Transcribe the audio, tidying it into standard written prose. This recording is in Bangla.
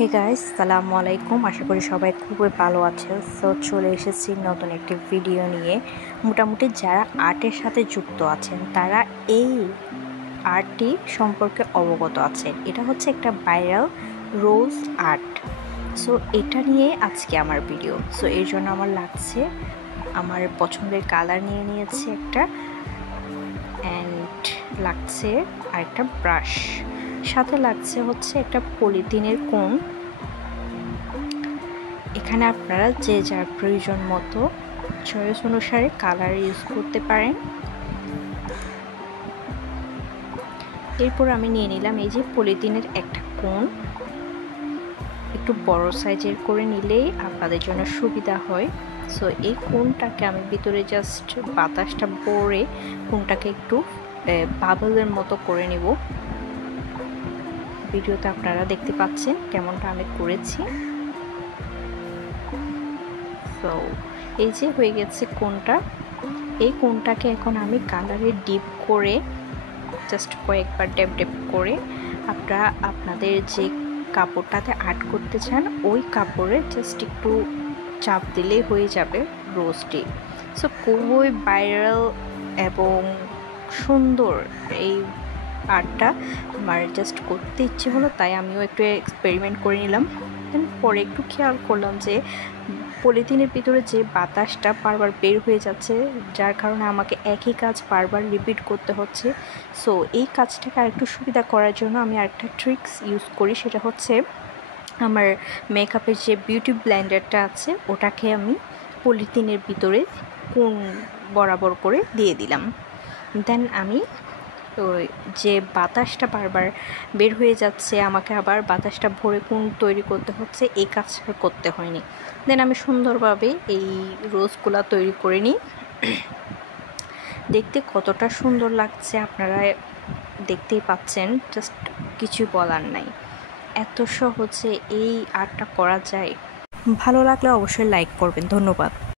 হে গাইস, সালামু আলাইকুম। আশা করি সবাই খুবই ভালো আছে। সো চলে এসেছি নতুন একটি ভিডিও নিয়ে। মোটামুটি যারা আর্টের সাথে যুক্ত আছেন তারা এই আর্টটি সম্পর্কে অবগত আছেন। এটা হচ্ছে একটা ভাইরাল রোজ আর্ট। সো এটা নিয়ে আজকে আমার ভিডিও। সো এর জন্য আমার লাগছে, আমার পছন্দের কালার নিয়ে নিয়েছি একটা, অ্যান্ড লাগছে আরেকটা ব্রাশ, সাথে লাগছে হচ্ছে একটা পলিথিনের কোণ। এখানে আপনারা যে যার প্রয়োজন মতো চয়েস অনুসারে কালার ইউজ করতে পারেন। এরপর আমি নিয়ে নিলাম এই যে পলিথিনের একটা কোণ। একটু বড় সাইজের করে নিলেই আপনাদের জন্য সুবিধা হয়। সো এই কোণটাকে আমি ভিতরে জাস্ট বাতাসটা ভরে কোণটাকে একটু বাবলের মতো করে নিব। ভিডিওতে আপনারা দেখতে পাচ্ছেন কেমনটা আমি করেছি। সো এই যে হয়ে গেছে কোণটা। এই কোণটাকে এখন আমি কালারে ডিপ করে জাস্ট কয়েকবার ড্যাপ ড্যাপ করে আপনারা আপনাদের যে কাপড়টাতে আর্ট করতে চান ওই কাপড়ে জাস্ট একটু চাপ দিলেই হয়ে যাবে রোজটি। সো খুবই ভাইরাল এবং সুন্দর এই আর্টটা। আমার জাস্ট করতে ইচ্ছে হলো, তাই আমিও একটু এক্সপেরিমেন্ট করে নিলাম। দেন পরে একটু খেয়াল করলাম যে পলিথিনের ভিতরে যে বাতাসটা বারবার বের হয়ে যাচ্ছে, যার কারণে আমাকে একই কাজ বারবার রিপিট করতে হচ্ছে। সো এই কাজটাকে আরেকটু সুবিধা করার জন্য আমি আরেকটা ট্রিক্স ইউজ করি, সেটা হচ্ছে আমার মেকআপের যে বিউটি ব্লেন্ডারটা আছে ওটাকে আমি পলিথিনের ভিতরে কোণ বরাবর করে দিয়ে দিলাম। দেন আমি যে বাতাসটা বারবার বের হয়ে যাচ্ছে, আমাকে আবার বাতাসটা ভরে কোণ তৈরি করতে হচ্ছে, এই কাজটা করতে হয়নি। দেন আমি সুন্দরভাবে এই রোজগুলা তৈরি করে নিই। দেখতে কতটা সুন্দর লাগছে আপনারা দেখতেই পাচ্ছেন, জাস্ট কিছু বলার নাই। এত সহজে এই আর্টটা করা যায়। ভালো লাগলে অবশ্যই লাইক করবেন। ধন্যবাদ।